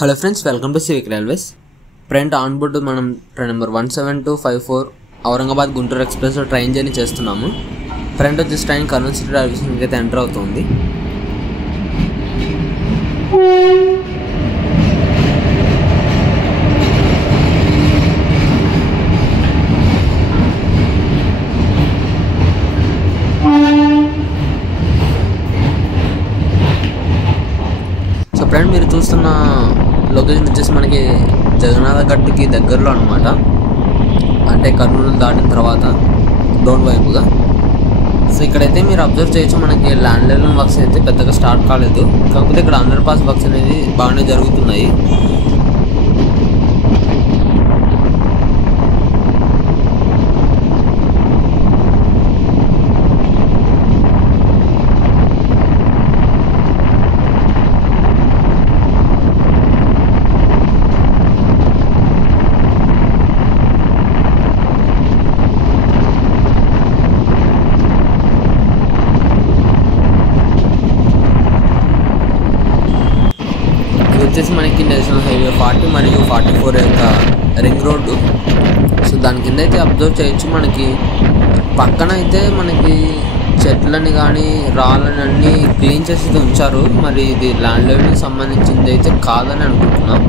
Hello friends, welcome to civic railways. Front on board మనం train number 17254 Aurangabad Guntur ఎక్స్ప్రెస్లో train journey చేస్తున్నాము. Front వచ్చేసి train Kurnool city railway స్టేషన్కి అయితే ఎంటర్ అవుతుంది. సో ఫ్రెండ్, మీరు చూస్తున్న లొకేషన్ వచ్చేసి మనకి జగన్నాథ గట్టుకి దగ్గరలో అనమాట. అంటే కర్నూలు దాటిన తర్వాత డౌన్ వైపుగా. సో ఇక్కడైతే మీరు అబ్జర్వ్ చేయొచ్చు, మనకి ల్యాండ్ లెవెలింగ్ వర్క్స్ అయితే పెద్దగా స్టార్ట్ కాలేదు. కాకపోతే ఇక్కడ అండర్ పాస్ వర్క్స్ అనేది బాగానే జరుగుతున్నాయి. వచ్చేసి మనకి నేషనల్ హైవే 40 మరియు 44 యొక్క రింగ్ రోడ్డు. సో దాని కింద అయితే అబ్జర్వ్ చేయొచ్చు, మనకి పక్కన అయితే మనకి చెట్లని కానీ రాళ్ళని అన్నీ క్లీన్ చేసి ఉంచారు. మరి ఇది ల్యాండ్ లెవెల్కి సంబంధించింది అయితే కాదని అనుకుంటున్నాం.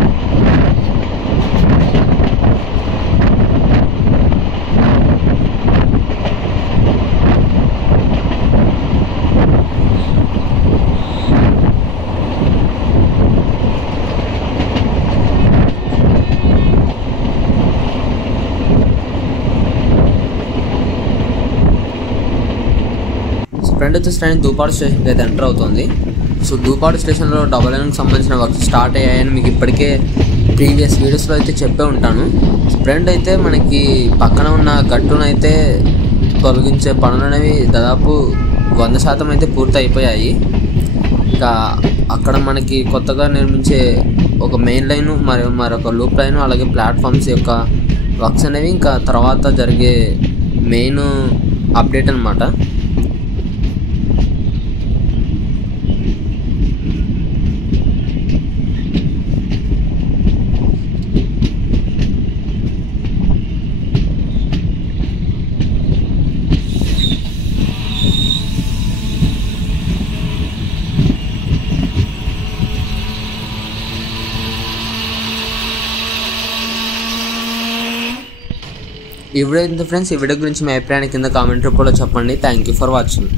ఫ్రంట్ వచ్చేసి ట్రైన్ దూపాడు స్టేషన్కి అయితే ఎంటర్ అవుతుంది. సో దూపాడు స్టేషన్లో డబల్ లైన్కి సంబంధించిన వర్క్ స్టార్ట్ అయ్యాయని మీకు ఇప్పటికే ప్రీవియస్ వీడియోస్లో అయితే చెప్పే ఉంటాను. ఫ్రంట్ అయితే మనకి పక్కన ఉన్న గట్టునైతే తొలగించే పనులు అనేవి దాదాపు 100% అయితే పూర్తి అయిపోయాయి. ఇంకా అక్కడ మనకి కొత్తగా నిర్మించే ఒక మెయిన్ లైను మరియు మరొక లూప్ లైను, అలాగే ప్లాట్ఫామ్స్ యొక్క వర్క్స్ అనేవి ఇంకా తర్వాత జరిగే మెయిన్ అప్డేట్ అనమాట. ఈ వీడియో ఫ్రెండ్స్, ఈ వీడియో గురించి మీ అభిప్రాయాన్ని కింద కామెంట్ రూపంలో చెప్పండి. Thank you for watching.